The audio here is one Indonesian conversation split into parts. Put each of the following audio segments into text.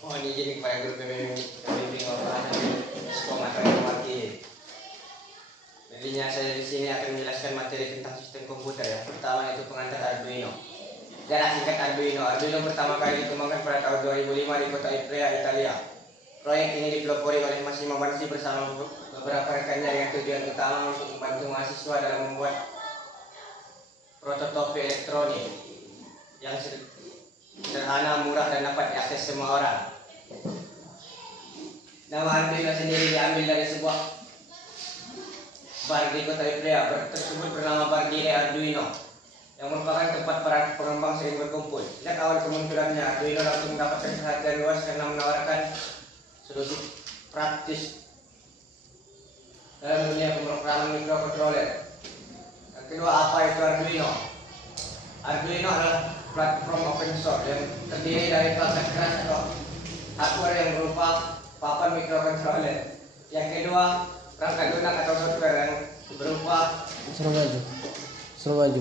Oh, ini jadi kepada guru pembimbing operasional sekolah matematika. Jadinya saya di sini akan menjelaskan materi tentang sistem komputer. Yang pertama itu pengantar Arduino. Sejarah singkat Arduino. Arduino pertama kali dikembangkan pada tahun 2005 di kota Ivrea, Italia. Proyek ini dipelopori oleh Massimo Bansi bersama beberapa rekannya dengan tujuan utama untuk membantu mahasiswa dalam membuat prototipe elektronik yang sederhana, murah, dan dapat diakses semua orang. Nama Arduino sendiri diambil dari sebuah bar di kota Ivrea tersebut bernama Bar Dire Arduino, yang merupakan tempat para pengembang sering berkumpul. Sejak awal kemunculannya, Arduino langsung mendapatkan perhatian luas karena menawarkan solusi praktis dalam dunia pemrograman mikrokontroler. Yang kedua, apa itu Arduino? Arduino adalah platform open source yang terdiri dari perangkat keras atau hardware yang berupa papan mikrokontroler. Yang kedua, perangkat lunak atau software yang berupa Suruh maju.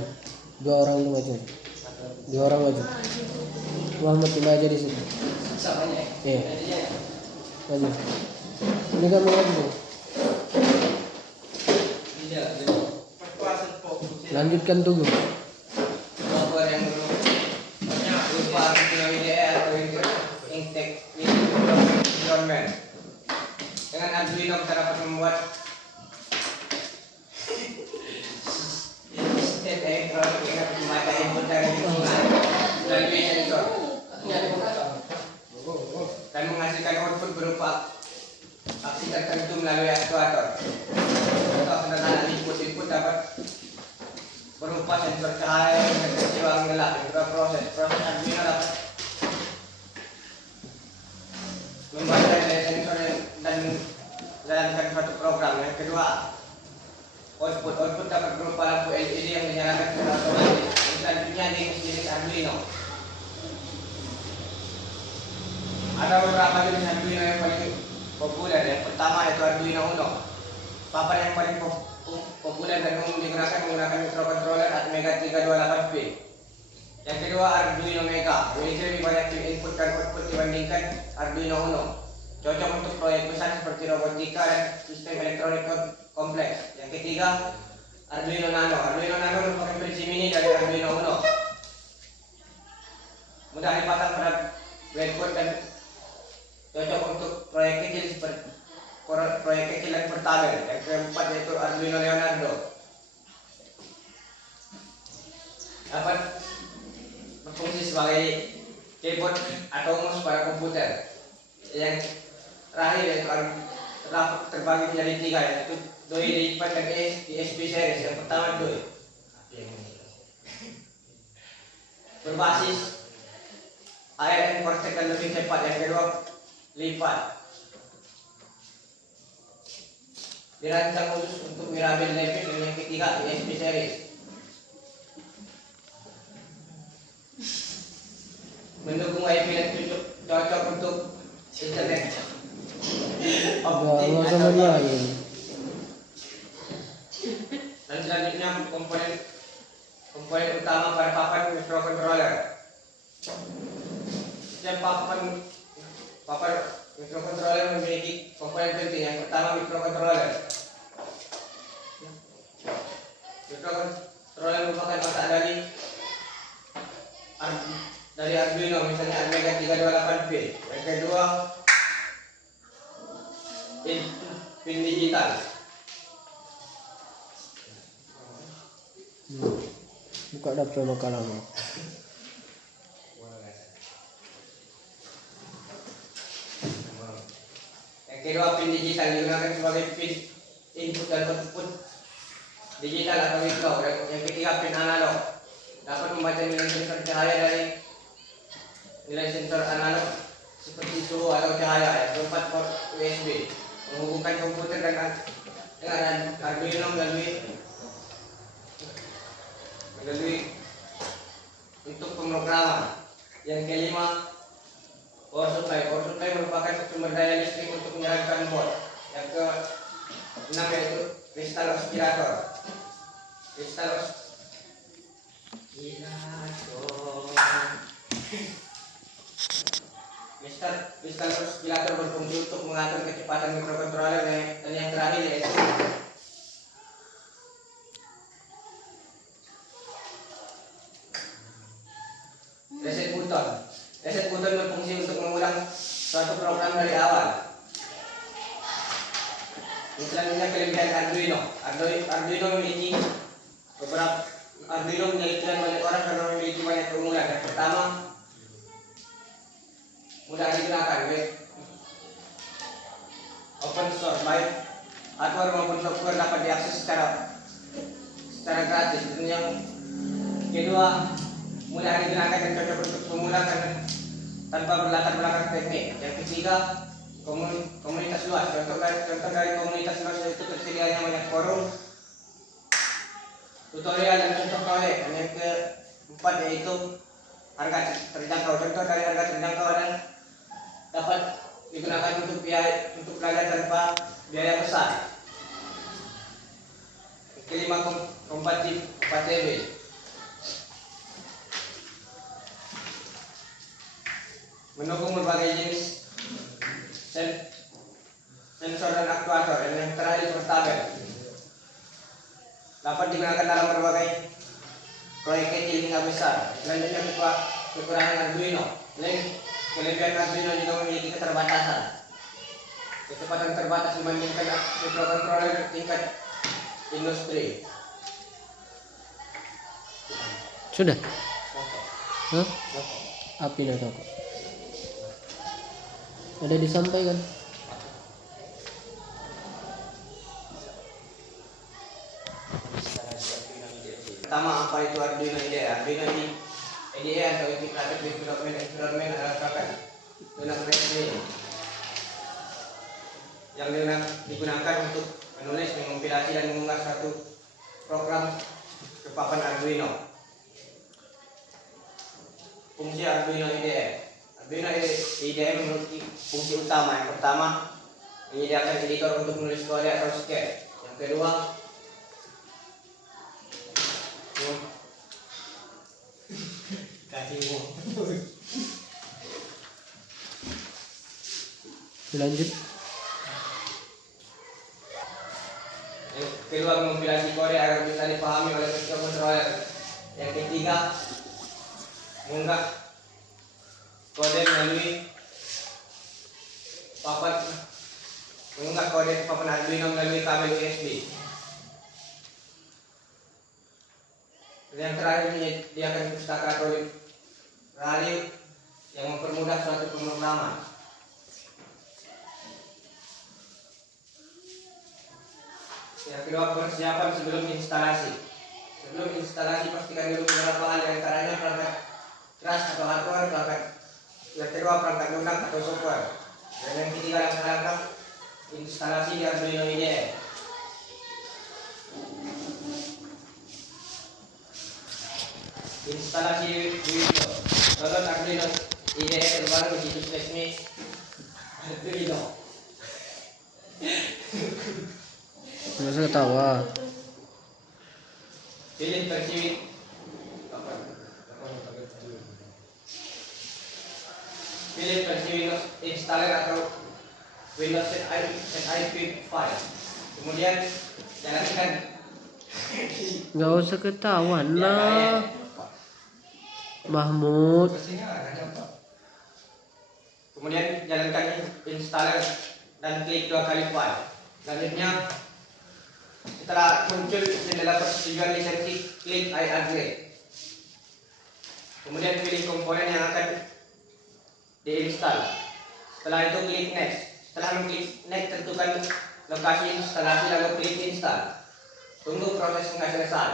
Dua orang maju. Muhammad cuma aja di situ. samanya. Iya. Maju. Ini kan maju. Lanjutkan tunggu. Software yang berupa Arduino IDE atau Intake Environment. Dengan Arduino kita dapat membuat sistem elektronik yang membaca input dari lingkungan melalui sensor dan menghasilkan output berupa aksi tertentu melalui aktuator. Contoh sederhana, input dapat berupa sensor cahaya yang mendeteksi ruang gelap. Proses Arduino dapat membaca dari sensor dan menjalankan suatu program. Yang kedua, output dapat berupa lampu LED yang dinyalakan secara otomatis. Selanjutnya jenis Arduino. Ada beberapa jenis Arduino yang paling populer. Yang pertama yaitu Arduino Uno. Papan yang paling populer dan umum digunakan menggunakan mikrokontroler Atmega 328P. Yang kedua, Arduino Mega. Memiliki lebih banyak pin input dan output dibandingkan Arduino Uno. Cocok untuk proyek besar seperti robotika dan sistem elektronik kompleks. Yang ketiga, Arduino Nano. Arduino Nano merupakan versi mini dari Arduino Uno. Mudah dipasang pada breadboard dan cocok untuk proyek kecil seperti proyek kecil dan portabel. Yang keempat yaitu Arduino Leonardo. Dapat berfungsi sebagai keyboard atau mouse pada komputer. Yang terakhir yaitu terbagi menjadi tiga, yaitu DOI D4 dan ESP series. Yang pertama DOI berbasis ARM Cortex dan lebih cepat. Yang kedua lipat, dirancang khusus untuk Mirabel Levis. Dan yang ketiga ESP series mendukung WiFi dan cocok untuk internet optik atau wifi. Dan selanjutnya komponen utama pada papan mikrokontroler. Setiap papan mikrokontroler memiliki komponen penting. Yang pertama, mikrokontroler. Mikrokontroler merupakan otak dari Arduino, misalnya Atmega 328P. Yang kedua, pin digital. Buka daftar makanan. Yang kedua, pin digital digunakan sebagai pin input dan output digital atau analog. Yang ketiga, pin analog dapat membaca nilai sensor cahaya dari nilai sensor analog seperti suhu atau cahaya. Yang keempat, port USB menghubungkan komputer dengan Arduino melalui untuk pemrograman. Yang kelima, power supply. Power supply merupakan sumber daya listrik untuk menjalankan board. Yang keenam yaitu kristal oscillator. Kristal oscillator Kristal oscillator berfungsi untuk mengatur kecepatan mikrokontroler dan yang terakhir yaitu reset button. Reset button berfungsi untuk mengulang suatu program dari awal. Selanjutnya kelebihan Arduino. Arduino memiliki beberapa Arduino menjadi banyak orang karena memiliki banyak keunggulan. Yang pertama, mudah digunakan, open source, baik hardware maupun software dapat diakses secara gratis. Dan yang kedua, mudah digunakan dan cocok untuk pemula tanpa berlatar belakang teknik. Yang ketiga, komunitas luas. Contoh dari komunitas luas itu tersedianya banyak forum, tutorial dan contoh proyek. Dan yang keempat yaitu harga terjangkau. Contoh dari harga terjangkau dan dapat digunakan untuk belajar tanpa biaya besar. Kelima, kompatibel. Mendukung berbagai jenis sensor dan aktuator. Dan yang terakhir, portabel. Dapat digunakan dalam berbagai proyek kecil hingga besar. Selanjutnya, kekurangan Arduino. Kelebihan Arduino juga memiliki keterbatasan. Kecepatan terbatas dibandingkan mikrokontroler tingkat industri. Sudah? Hah? Api dah kok. Ada disampaikan. Pertama, apa itu Arduino IDE? Arduino IDE atau Integrated Development Environment adalah perangkat lunak resmi yang digunakan untuk menulis, mengompilasi dan mengunggah satu program ke papan Arduino. Fungsi Arduino IDE. Arduino IDE memiliki fungsi utama. Yang pertama, menyediakan editor untuk menulis kode atau script. Yang kedua, Lanjut. kedua, mengompilasi kode agar bisa dipahami oleh mikrokontroler. Yang ketiga, mengunggah kode ke papan Arduino melalui kabel USB. Dan yang terakhir, menyediakan pustaka atau library yang mempermudah suatu pemrograman. Yang kedua, persiapan sebelum instalasi. Sebelum instalasi, pastikan dulu beberapa hal, yang antaranya perangkat keras atau hardware, yang kedua perangkat lunak atau software, dan yang ketiga langkah-langkah instalasi di Arduino IDE. Instalasi di Windows. Download Arduino IDE terbaru di situs resmi Arduino. Nggak usah ketawa. Pilih versi Windows installer atau Windows ZIP file. Kemudian jalankan. Nggak usah ketawa lah, Mahmud. Kemudian jalankan installer dan klik 2 kali file. Selanjutnya, setelah muncul jendela persetujuan lisensi, klik I agree. Kemudian pilih komponen yang akan diinstal. Setelah itu klik next. Setelah mengklik next, tentukan lokasi instalasi lalu klik install. Tunggu proses hingga selesai.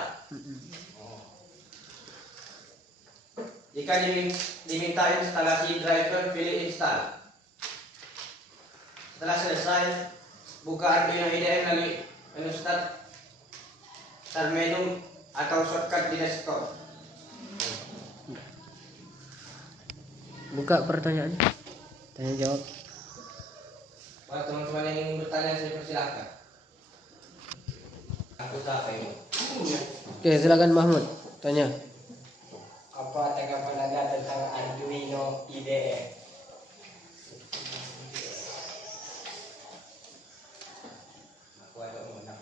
Jika diminta instalasi driver, pilih install. Setelah selesai, buka Arduino IDE melalui menu start menu atau shortcut di desktop. Buka pertanyaannya. Tanya jawab. Buat teman-teman yang ingin bertanya, saya persilahkan. Aku siapa ini? Oke, silakan Mahmud. Tanya. Apa tanggapan Anda tentang Arduino IDE. Aku ada menggunakan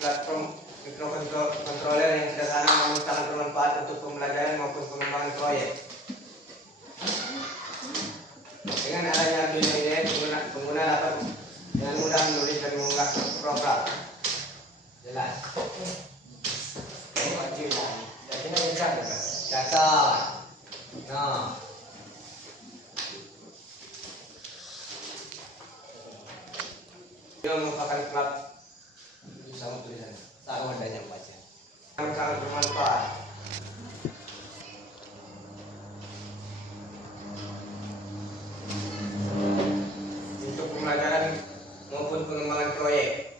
platform microcontroller yang sederhana namun sangat bermanfaat untuk pembelajaran maupun pengembangan proyek. Dengan adanya Arduino IDE, pengguna dapat dengan mudah menulis dan mengunggah program. Jelas. Dasar. Nah. Ini merupakan plat sama tulisan. Sama adanya baca. Sangat bermanfaat. Untuk pembelajaran maupun pengembangan proyek.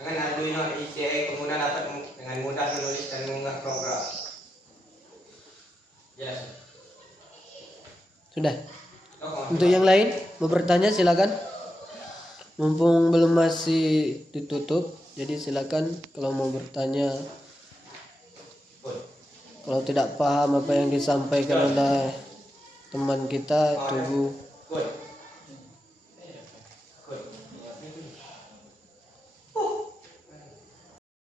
Dengan Arduino IDE, pengguna dapat dengan mudah menulis dan mengunggah program. Jelas. Sudah. Untuk yang lain mau bertanya silakan. Mumpung belum masih ditutup, jadi silakan kalau mau bertanya. Kalau tidak paham apa yang disampaikan oleh teman kita, tunggu